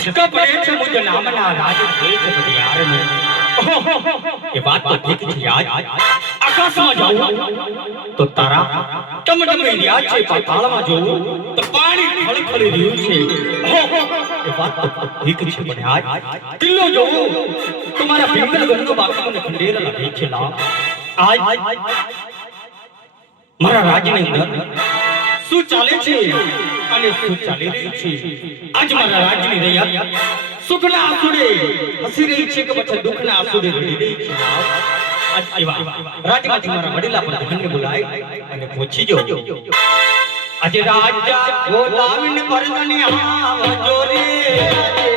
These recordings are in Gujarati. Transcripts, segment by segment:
सिक्का पड़े छे मुझे नामना राज देश बदियार में ये बात तो ठीक थी आज आकाश में जाऊं तो तारा टमटम में याद छे पाताल में जाऊं तो पानी खळखળી રહ્યું છે ये बात तो ठीक छे बने आज किलो जाऊं तुम्हारा पिंगल गंगो बाकी મને ખંડેર લાગે છે લા आज મારા રાજની અંદર શું ચાલે છે અને શું ચાલી રહ્યું છે આજ મારા રાજની દયા સુખના આંસુડે હસી રહી છે કે પછી દુઃખના આંસુડે રડી રહી છે આજ એવા રાજમાંથી મારા વડીલા પ્રધાનને બોલાય અને પૂછી જો આજે રાજા બોલાવીને પરદને આવજો રે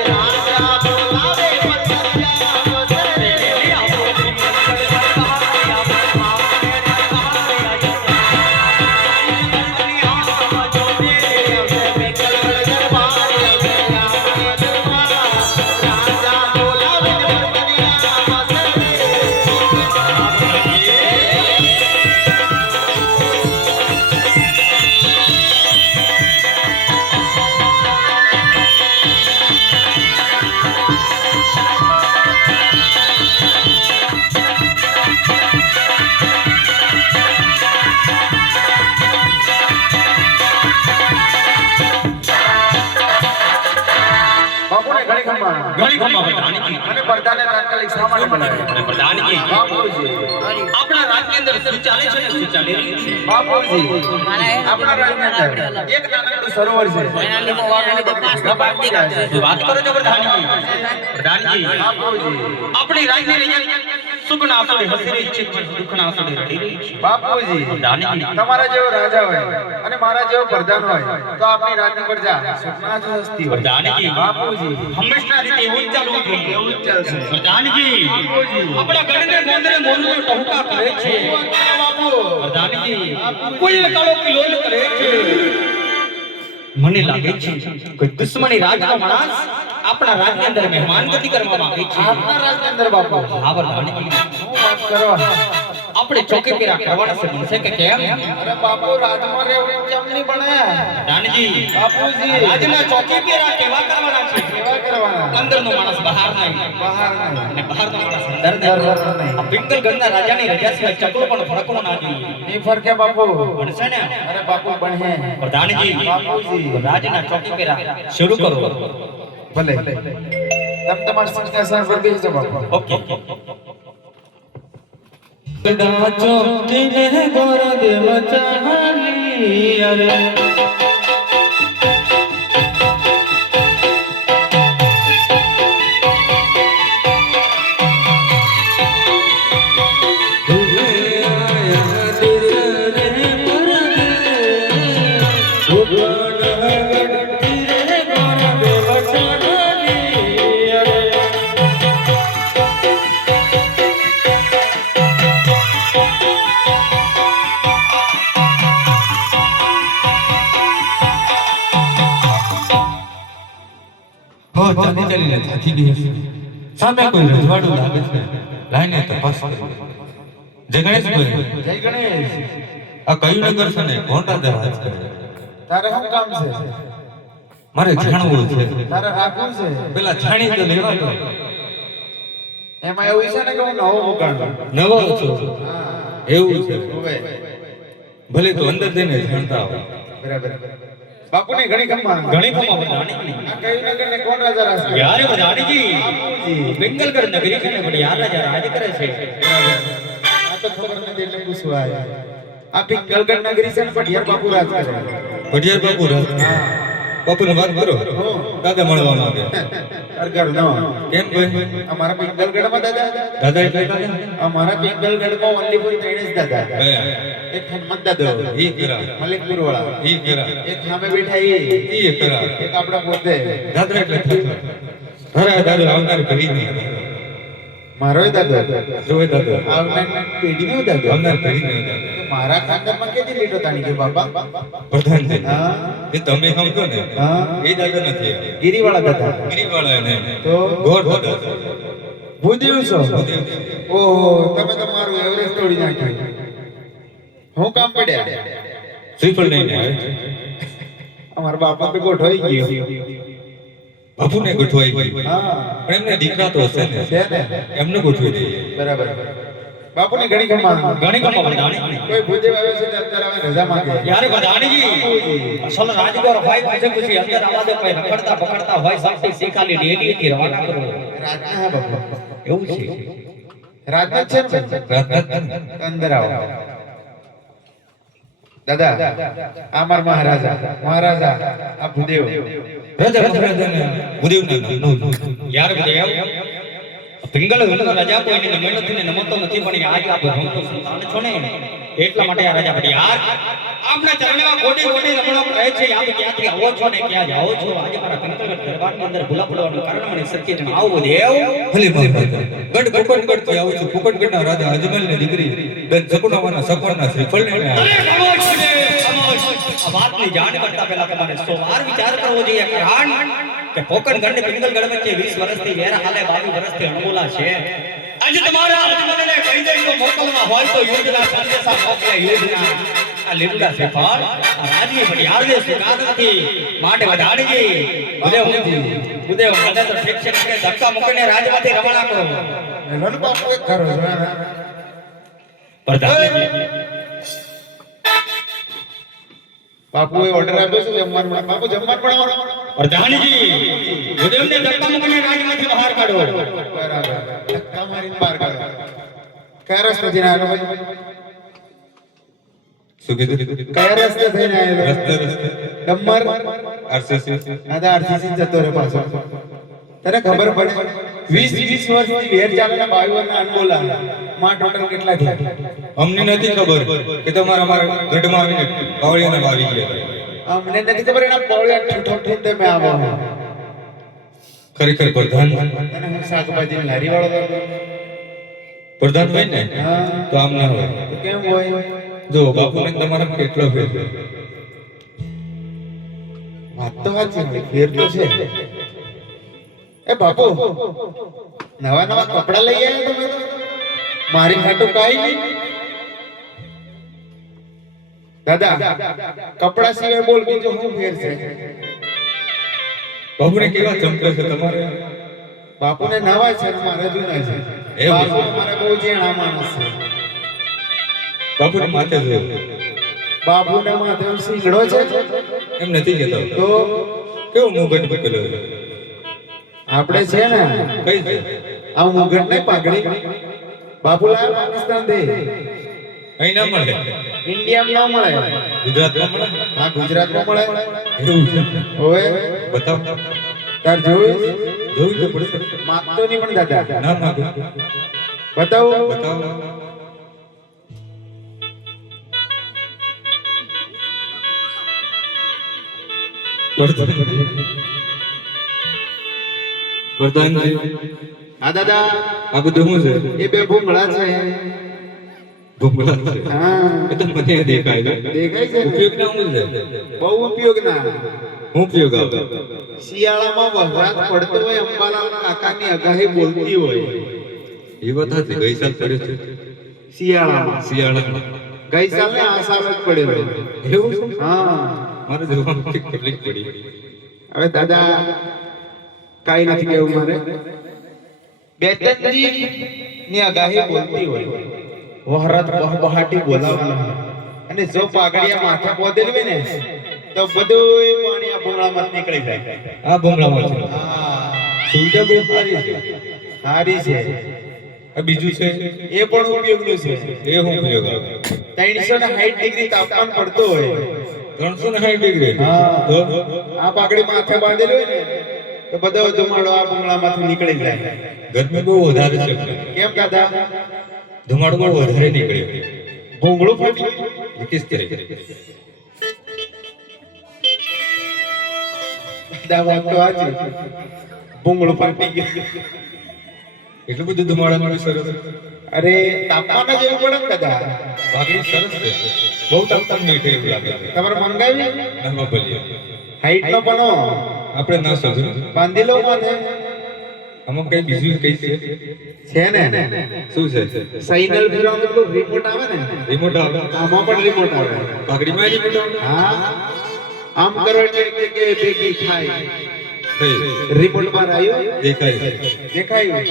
રાજા બોલાવે घड़ी खम्मा प्रधान की અને પ્રધાને તાત્કાલિક સામાન્ય બનાવ્યો અને પ્રધાન કી બાપુજી આપણા રાજ ની અંદર શું ચાલે છે શું ચાલી રહ્યું છે બાપુજી આપણા રાજ ની અંદર એક નાનકડું સરોવર છે એના લીધે વાગણી બકરાસના બાગડી કાઢે વાત કરો છો પ્રધાન કી બાપુજી આપણી રાજ ની રૈયા સુખના આંસુડે હસી રહી છે દુઃખના આંસુડે રડી રહી છે બાપુજી પ્રધાન કી તમારા જેવો રાજા હોય અને મારા જેવો પ્રધાન હોય તો આપણી રાજની પ્રજા સુખના જ હસતી હોય પ્રધાન કી બાપુજી હંમેશા રીતે એવું ચાલવું જોઈએ એવું ચાલશે પ્રધાન કી આપણા ગઢને ગોંદરે મોરનો ટહુકા કરે છે બાપુ પ્રધાન કી કોઈ કાળો કિલોલ કરે છે મને લાગે છે કોઈ દુશ્મની રાજનો માણસ આપણા રાજની અંદર મહેમાનગતિ કરવા માંગે છે આપણા રાજની અંદર બાપુ હા પ્રધાન કી શું વાત કરો આપણે ચોકી પેરા કરવાના છે બનશે કે કેમ અરે બાપુ રાજમાં રહેવું કેમ નહીં બને પ્રધાનજી બાપુજી રાજના ચોકી પેરા કેવા કરવાના છે કેવા કરવાના અંદરનો માણસ બહાર નહીં અને બહારનો માણસ અંદર નહીં આ પિંગલ ગંગા રાજાની રજા સિવાય ચકલો પણ ફરકવો ના જોઈએ નહીં ફરકે બાપુ બનશે ને અરે બાપુ બને પ્રધાનજી બાપુજી રાજના ચોકી પેરા શરૂ કરો ભલે તમ તમાર સિંહાસન પર બેસજો બાપુ ઓકે ગદા ચોકી ને ગોર દેવ ચાલી અરે સામે કોઈ રજવાડું લાગે છે, લાઈને તપાસ કરો. જય ગણેશભાઈ. જય ગણેશ. આ કયું નગર છે ને મોટા દરવાજ કરે? તારે શું કામ છે? મારે જાણવું છે. તારે રાખવું છે? પેલા છાણી તો લેવા દો. એમાં એવું છે ને કે હું નવો મકાન નવો છો એવું છે? હોવે. ભલે તો અંદર જઈને જાણતા હો. બરાબર. બાપુને ઘણી ખમ્મા. ઘણી ખમા પ્રધાનજી. આ કયું નગર ને કોણ રાજા રાજ કરે? યાર પ્રધાનજી બાપુજી. બેંગલગઢ નગરી છે ને પણ યાર રાજા રાજ કરે છે. આ તો ખબર નથી એટલે પૂછવા આવ્યા. આ પિંગલગઢ નગરી છે ને પઢિયાર બાપુ રાજ કરે. પઢિયાર બાપુ રાજ. બાપુને વાત કરો. દાદા મળવા માંગે. અરગર નો. કેમ ભાઈ? અમારા પિંગલગઢમાં દાદા. દાદા એટલે દાદા? અમારા પિંગલગઢમાં ઓનલી ફોર ત્રણે જ દાદા. કયા? એક હનુમત દાદો. ઈ કરા. મલિકપુર વાળા. ઈ કરા. એક સામે બેઠા ઈ કરા. એક આપડા પોતે. દાદા એટલે થતો. હરા દાદા આવનાર કરી નહીં. મારોય દાદો. જોવે દાદા. આવનાર પેઢીનો દાદો. આવનાર કરી નહીં દાદા. મારા ખાનદાનમાં કેદી લીટો તાણી કે બાપા? પ્રધાનજી. હા. એ તમે સમજો ને. હા. એ દાદા નથી. ગિરીવાળા દાદા. ગરીબવાળા ને. તો ગોળ દાદા. ભૂદેવ છો? ભૂદેવ. ઓહો, તમે તો મારું એવરેજ તોડી નાખ્યું. હું કામ પડ્યા? શ્રીફળ લઈને આવે છે. અમારા બાપા તો ગોઠવાઈ ગયો. બાપુને ગોઠવાઈ ગઈ. હા. પણ એમને દીકરા તો હશે ને. છે ને? એમને ગોઠવી દઈએ. બરાબર. બાપુને ઘણી ખમ્મા. ઘણી ખમા પ્રધાનજી. કોઈ ભૂદેવ આવ્યો છે તો અત્યારે અમે રજા માંગે. યાર પ્રધાનજી અસલ રાજગોર ભાઈ પછી અંદર આવા દે કોઈ રખડતા પકડતા હોય સૌથી શીખાલી ડેલી થી રવાના કરો. રાતના હા બાપુ. એવું છે. રાતના જ છે ને? રાતના અંદર આવો. દાદા આ મારા મહારાજા આ ભૂદેવ. રાજા મહારાજાને ભૂદેવના નામનું. યાર દેવ પિંગલ રાજા કોઈને નમે નથી ને નમતો નથી પણ આજ આ ભગવાનનો સંતાન છો ને એટલા માટે આ રાજા પડી યાર આપના ચરણમાં કોટી કોટી રમણો રહે છે આપ ક્યાંથી આવો છો ને ક્યાં જાઓ છો આજે મારા પિંગલગઢ દરબારની અંદર ભૂલા પડવાનું કારણ મને સત્ય જણાવો દેવ. ભલે મહારાજા. ગઢ ફુકટગઢ થી આવું છું. ફુકટગઢના રાજા અજમલની દીકરી ગઢ સકુનાવાના સફળના શ્રીફળ લઈને આવ્યા. આ વાતની જાણ કરતા પહેલા તમારે 100 વાર વિચાર કરવો જોઈએ કારણ કે પોકણગઢ ને પિંગલગઢ વચ્ચે 20 વર્ષથી વેર હાલે 22 વર્ષથી અણબોલા છે. આજે તમારા અજમલને કહી દે તો મોકલવા હોય તો યુદ્ધના સંદેશા મોકલે યુદ્ધના આ લીલુડા શ્રીફળ આ રાજની પડી આરદે સુકાદ નથી માટે વધાડજી બુદેવ મને તો ઠીક છે કે ધક્કા મૂકીને રાજમાંથી રવાના કરો. રન બાપુ એક કરો છો. પ્રધાનજી બાપુએ ઓર્ડર આપ્યો છે જમવાનું. બાપુ જમવાનું બનાવો. પ્રધાનજી બુદેવને ધક્કા મૂકીને રાજમાંથી બહાર કાઢો. બરાબર. ધક્કા મારીને બહાર કાઢો. કયા રસ્તે થઈને આવ્યો ભાઈ? શું કીધું? કયા રસ્તે થઈને આવ્યો? રસ્તે ડમ્મર આરસીસી. આ તો આરસીસી જતો રહે પાછો. તને ખબર પડે 20 વર્ષથી વેર ચાલેલા 22 વર્ષના અનબોલા માં ટોટલ કેટલા થયા? અમને નથી ખબર કે તમારા અમારા ગઢમાં આવીને પાવળિયાને વાવી ગયા. અમને નથી ખબર એના પોળિયા ઠઠો ઠઠ તમે આવો. ખરેખર પ્રધાન અને હું શાકભાજીની લારી વાળો હતો. પ્રધાન હોય ને હા. તો આમ ના હોય. તો કેમ હોય? જો બાપુને તમારા કેટલો ફેર છે. વાત તો સાચી હોય, ફેર તો છે. એ બાપુ નવા નવા કપડા લઈ આવ્યા તમે તો? મારી ખાટું કાઈ નહીં. દાદા કપડા સિવાય બોલ બીજો શું ફેર છે? બાપુને કેવા ચમકે છે તમારે? બાપુને નવા છે ને મારા જૂના છે. એવું? બાપુ મારા બહુ જેણા માણસ છે. બાપુને માથે છે બાપુને માથે સિંગડો છે એમ નથી કહેતો. તો કેવો મુગટ મૂકેલો છે? આપણે છે ને કઈ છે? આ મુગટ નહીં પાઘડી બાપુલા પાકિસ્તાન થી અહીં ના મળે. ઇન્ડિયામાં ન મળે. ગુજરાતમાં મળે. હા ગુજરાતમાં મળે. એવું છે? ઓય બતાવ. તાર જોયું? જોવું તો પડશે. માગતો નહીં પણ દાદા. ના માગો. બતાવો. બતાવો. પ્રધાનજી હા દાદા આ બધું શું છે? એ બે ભૂંગળા છે. ભૂંગળા છે. હા એ તો મને દેખાય છે. દેખાય છે ને? ઉપયોગ ના શું છે? બહુ ઉપયોગના. હું કયો ગાવ શિયાળામાં વરસાદ પડતો હોય અંબાલાલ કાકાની આગાહી બોલતી હોય એ વાત હતી ગઈ સાલ પડ્યો છે શિયાળામાં ગઈ સાલ ને આ સાલ જ પડેલો એવું છે? હા મારે જોવામાં કેટલીક પડી હવે દાદા કાઈ નથી કેવું મારે બેતનજી ની આગાહી બોલતી હોય વહરાત બહબહાટી બોલાવવાના અને જો પાઘડિયા માથે બોધેલી હોય ને તો બધું પાણી આ ભૂંગળામાં નીકળી જાય આ ભૂંગળામાં છે હા સુવિધા બહુ સારી છે સારી છે આ બીજું છે એ પણ ઉપયોગનું છે એ હું ઉપયોગ આવે 360 ડિગ્રી તાપમાન પડતું હોય 360 ડિગ્રી હા. તો આ પાઘડી માથે બાંધેલી હોય ને તો બધો ધુમાડો આ ભૂંગળામાંથી નીકળી જાય ગરમી બહુ વધારે છે કેમ દાદા ધુમાડો બહુ વધારે નીકળ્યો ભૂંગળું ફાટી કિસ તરે દાદા વાત તો આજે ભૂંગળું ફાટી ગયું એટલું બધું ધુમાડો મળે સરસ અરે તાપમાન જ એવું પડે ને દાદા ભાગડી સરસ છે બહુ તાપમાન મીઠે એવું લાગે છે તમારે મંગાવી ના ભલીએ હાઈટ નો બનો આપણે ના સમજુ બાંધી લો માથે આમાં કઈ બીજું કઈ છે છે ને શું છે સાઇનલ ફેરવાનું પેલું રિમોટ આવે ને રિમોટ આવે આમાં પણ રિમોટ આવે ભાગડીમાં રિમોટ આવે હા આમ કરો એટલે એક જગ્યાએ ભેગી થાય થઈ રિમોટ માં આવ્યું દેખાય છે દેખાયું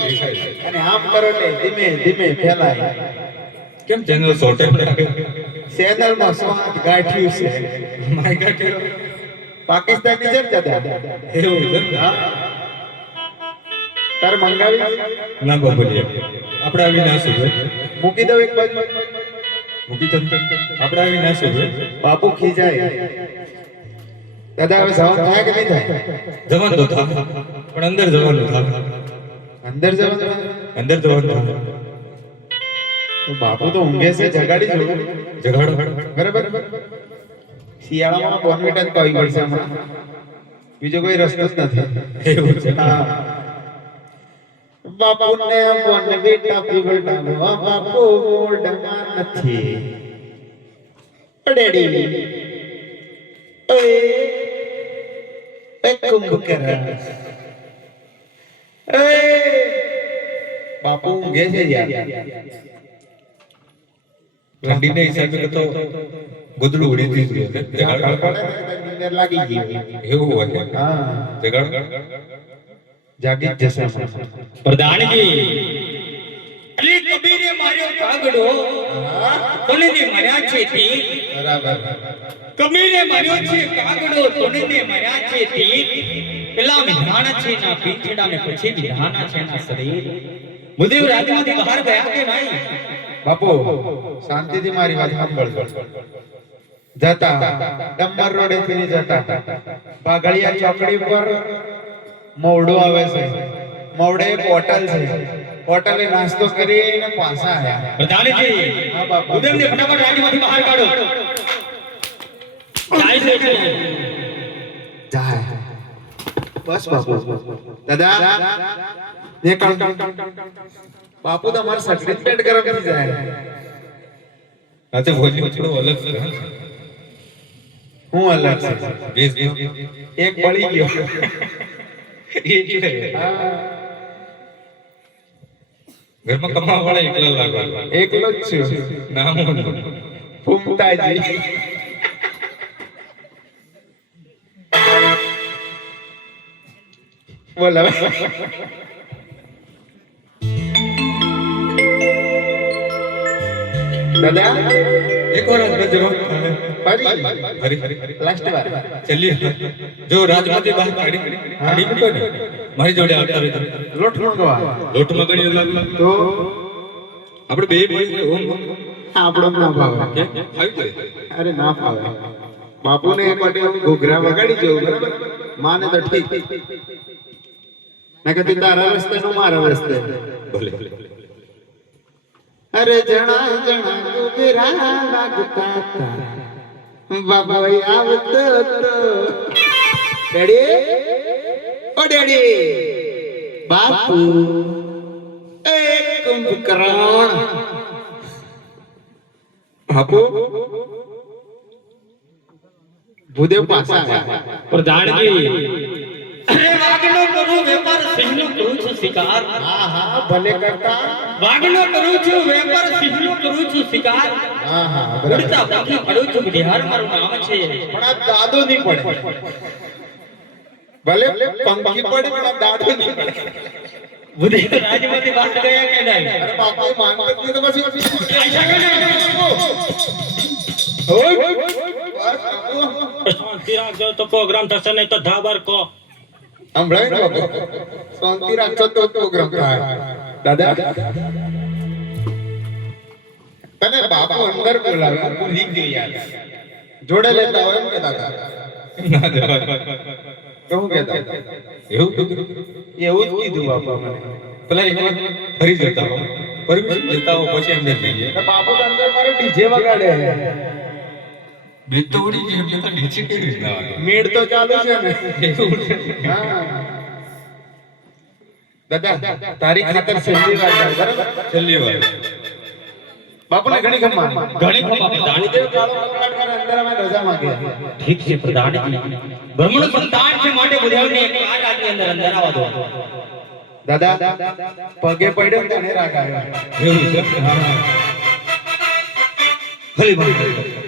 અને આમ કરો એટલે ધીમે ધીમે ફેલાય કેમ ચેનલ શોર્ટ રાખે ચેનલ માં સ્વાદ ગાંઠ્યું છે માય ગોડ પાકિસ્તાની છે ને દાદા એવું છે હા તાર મંગાવી ના બાબુલિયા આપણે આવી ના સુધરે મૂકી દઉં એક બાજુ મૂકી તો આપણે આવી ના સુધરે બાપુ ખીજાય દાદા હવે જવાનું થાય કે નહીં થાય જવાનું તો થાય પણ અંદર જવાનું થાય અંદર જવાનું થાય? અંદર જવાનું થાય તો બાપુ તો ઊંઘે છે જગાડી જો જગાડો બરાબર શિયાળામાં બોનવીટા જ પાવી પડશે હમણાં બીજો કોઈ રસ્તો જ નથી એવું છે હા બાપુને બોનવીટા પીવડાવવા બાપુ મોઢમાં નથી ડેડી એ કુંભકરણ એ બાપુ ઊંઘે છે યાર ઠંડીના હિસાબે તો ગોદડું ઉડી દીધું છે ઝાકળ જગાડો પડે ને તો નીંદર લાગી ગઈ એવું હોય હા જગાડો જાગી જ જશે હમણાં. પ્રધાનજી અલી કબીરે માર્યો કાગડો તોને મર્યા છે તી બરાબર કબીરે માર્યો છે કાગડો તોને મર્યા છે તી પેલા વિધાના છે ના પીછડા ને પછી વિધાના છે ના શરીર મુદેવ રાજમાંથી બહાર ગયા કે નહીં બાપુ શાંતિથી મારી વાત સાંભળજો જતા ડમ્બર રોડે થી જતા પાઘડિયા ચોકડી પર મોવડો આવે છે મોવડે એક હોટલ છે હોટલે નાસ્તો કરીને પાછા આયા પ્રધાનજી હા બાપા મુદેવને ફટાફટ રાજમાંથી બહાર કાઢો જાય છે જાય બસ બાપુ દાદા નીકળ બાપુ તમારે સર્ટિફિકેટ ગરમ થઈ જાય આ તો વોલ્યુમ થોડું અલગ છે હું અલગ છે બેસ એક બળી ગયો એટલે હા, ઘરમાં કમાવા વાળા એકલા લાગવા એકલો જ છું નામ ફૂમતાજી બોલો દાદા એક વાર નજરો ફરી હરી હરી લાસ્ટ વાર ચલીએ જો રાજમાંથી બહાર કાઢી મૂકો ને મારી જોડે આવતા રહેજો લોટ મંગવા લોટમાં ગણી લાગ તો આપણે બે ભાઈ ઓમ આપણો ના ભાવે કે આવી જાય અરે ના ફાવે બાપુને એક વાટે ઘોઘરા વગાડી જવું બરાબર માને તો ઠીક ના કે તારા રસ્તે નું મારા રસ્તે ભલે અરે જણા જણા ઘોઘરા વાગતા હતા બાબા આવતો હતો ડેડી ઓ ડેડી બાપુ એ કુંભકરણ બાપુ ભૂદેવ પાછા આવ્યા. પ્રધાનજી અરે વાગનો કરું વેપાર સિંહનો કરું છું શિકાર હા હા ભલે કરતા. વાગનો કરું છું વેપાર સિંહનો કરું છું શિકાર હા હા બરાબર. ઉડતા પંખી કરું છું બિહાર મારું નામ છે પણ આ દાદો નહીં પડે. ભલે પંખી પડે પણ આ દાદો નહીં પડે. બુદ્ધિ રાજમાંથી બહાર ગયા કે નહીં અરે બાપા એ માનતા જ નહીં તો પછી શાંતિ રાખજો તો પ્રોગ્રામ થશે નહીં તો ધાબર કો સંભળાય ને બાપુ? શાંતિ રાખશો તો પ્રોગ્રામ થાય. દાદા તને બાપુ અંદર બોલાવે, ભૂલી ગઈ યાર. જોડે લેતા હોય એમ કહેતા હતા. ના જવાય. કેવું કહેતા? એવું કીધું? એવું જ કીધું બાપા મને. પેલા એક વાર ફરી જતા હો પરમિશન લેતા હો પછી એમને જઈએ તો બાપુ તો અંદર મારે ડીજે વગાડે. બે તો ઉડી ગઈ એટલે તો નીચે કેવી રીતના આવે? મેળ તો ચાલુ છે ને. હા. દાદા તારી ખાતર છેલ્લી વાર જાય, બરાબર? છેલ્લી વાર બાપુને ઘણી ખમ્મા. ઘણી ખમ્મા પ્રધાનજી કાળો કકડાટ કરે, અંદર અમે રજા માંગીએ. ઠીક છે પ્રધાનજી બ્રહ્મણ સંતાન છે માટે બુદ્ધિને એક આ રાજની અંદર અંદર આવવા દો દાદા પગે પડ્યો ને તને રાગ આવ્યો. એવું છે હલી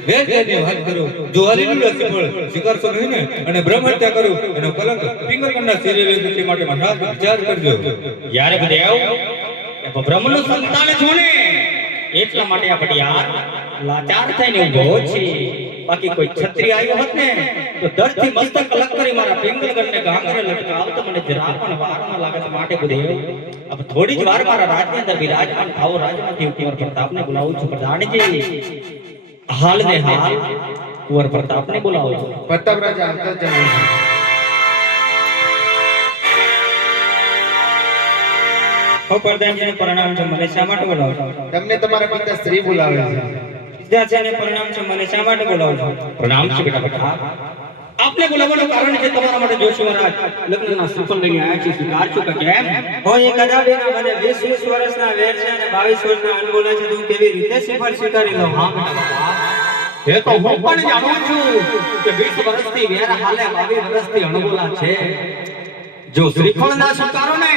વેદની વાત કરો જો હલીનું રસીફળ સ્વીકારશો નહીં ને અને બ્રહ્મ હત્યા કરું એનો કલંક પિંગલકંડના શિરે લેતી માટે મહારાજ વિચાર કરજો. યારે બુદ્ધિવ બ્રહ્મનું સંતાન છો ને એટલા માટે આપણે યાર લાચાર થઈને ઊભો છે. બાકી કોઈ ક્ષત્રિય આવ્યો હોત ને તો દર્દથી મસ્તક અલગ કરી મારા પિંગલગઢને ગાંગરે લટકાવતો મને જરા પણ વાર ન લાગત માટે બુદ્ધિવ अब થોડી જ વાર મારા રાજની અંદર વિરાજમાન થાઓ રાજમાંથી કુંવર પ્રતાપને બોલાવું છું પ્રધાનજી હાલ ને હાલ કુંવર પ્રતાપને બોલાવું છું. પ્રતાપ રાજા આવતા જ જણાવ્યું. ઓ પ્રધાનજીને પ્રણામ છે મને શા માટે બોલાવો છો? તમને તમારા પિતા શ્રી બોલાવે છે. વિદ્યાર્થીને પ્રણામ છે મને શા માટે બોલાવો છો? પ્રણામ છે બેટા પ્રતાપ આપને બોલાવવાનું કારણ છે તમારા માટે જોશી મહારાજ લગ્નના શ્રીફળ લઈને આવ્યા છે સ્વીકાર છો કે કેમ? હું એક અજાબીના મને 20 વર્ષના વેર છે અને 22 વર્ષના અનબોલે છે તું કેવી રીતે શ્રીફળ સ્વીકારી લઉં? હા બેટા પ્રતાપ એ તો હું પણ જાણું છું કે 20 વર્ષથી વેર હાલે 22 વર્ષથી અણબોલા છે. જો શ્રીફળ ના સ્વીકારો ને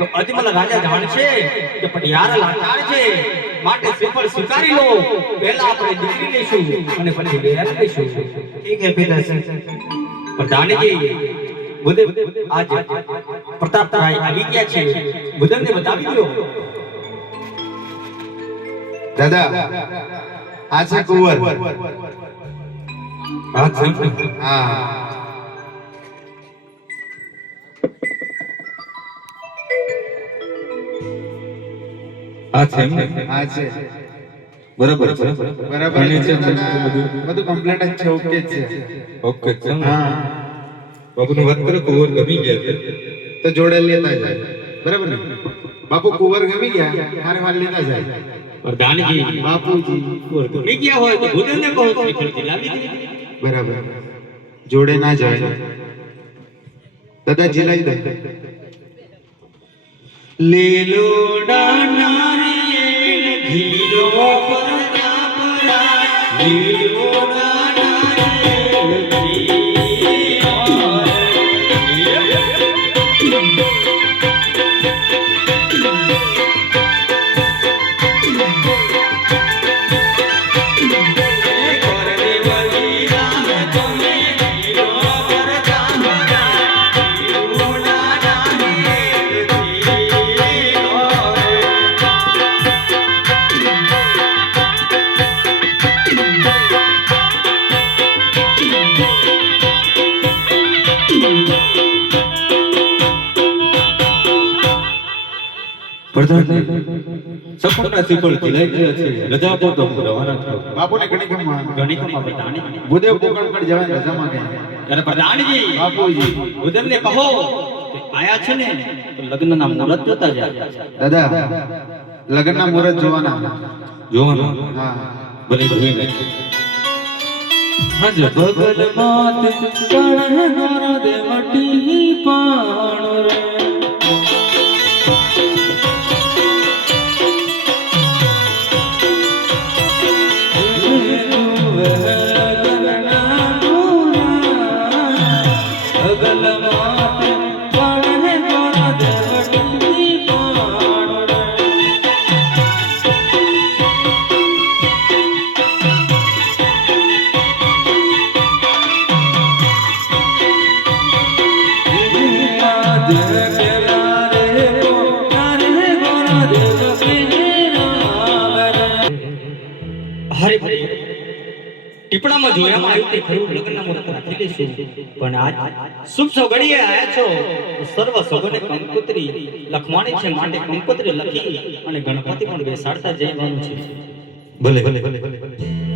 તો અજમલ રાજા જાણશે કે પટિયાર લાચાર છે માટે શ્રીફળ સ્વીકારી લો. પહેલા આપણે દીકરી લઈશું અને પછી વેર લઈશું. ઠીક હે પિતાશ્રી. પ્રધાનજી બુદ્ધ આજ પ્રતાપરાય આવી ગયા છે બુદ્ધને બતાવી દો. દાદા આ છે કુંવર. આ છે હા આ છે એમને? આ છે. બરાબર છે બરાબર અને છે છે દાદા. બધું બધું કમ્પ્લીટ જ છે, ઓકે જ છે. ઓકે છે ને? હા બાપુનું વાત કરો કુંવર ગમી ગયા છે તો જોડે લેતા જાય, બરાબર ને? બાપુ કુંવર ગમી ગયા મારે મારે લેતા જાય. પ્રધાનજી બાપુજી ગમી ગયા હોય તો બુદ્ધને કહો શ્રીફળ લાવી દે. બરાબર જોડે ના જાય. દાદા જીલાઈ દે. લીલો નારિયેળ ઘીરો પ્રતાપરાય લીલો નારિયેળ સપના શ્રીફળ ખીલાઈ ગયા છે રજા પર તો હું રવાના થયો. બાપુને ઘણી ખમ્મા. ઘણી ખમા પ્રધાનજી. ભૂદેવ કોકણગઢ જવાને રજા માંગે. ત્યારે પ્રધાનજી બાપુજી બુદ્ધને કહો કે આયા છે ને તો લગ્નના મુહૂર્ત જોતા જાય. દાદા લગ્નના મુહૂર્ત જોવાના. જોવાનો હા બને જોઈ લે હજ ભગલ માત કણ નર દેવટી પાણ રે હરે હરે ટીપણામાં જોયામાં આવ્યું તે ખરું લગ્નના મુહૂર્ત રાખી લેશું પણ આજ શુભ સોગડીએ આયા છો સર્વ સગોને કંકોત્રી લખવાણી છે માટે કંકોત્રી લખી અને ગણપતિ પણ બેસાડતા જવાનું છે ભલે ભલે ભલે ભલે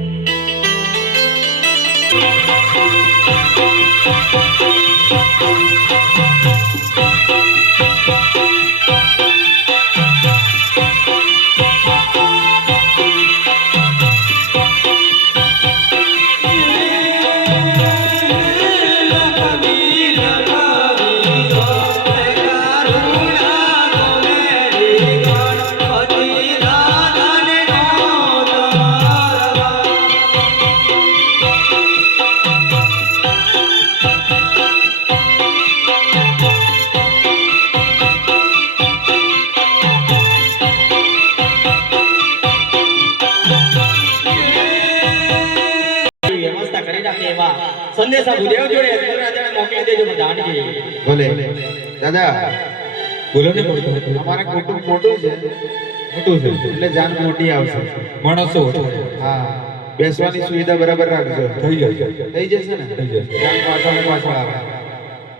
વ્યવસ્થા કરી રાખે એવા સંદેશા ભૂદેવ જોડે અર્જુનરાજાને મોકલી દેજો બધાને ભલે દાદા બોલો ને બોલો અમારા કુટુંબ મોટું છે મોટું છે એટલે જાન મોટી આવશે માણસો હા બેસવાની સુવિધા બરાબર રાખજો થઈ જશે થઈ જશે ને થઈ જશે જાન પાછળ આવે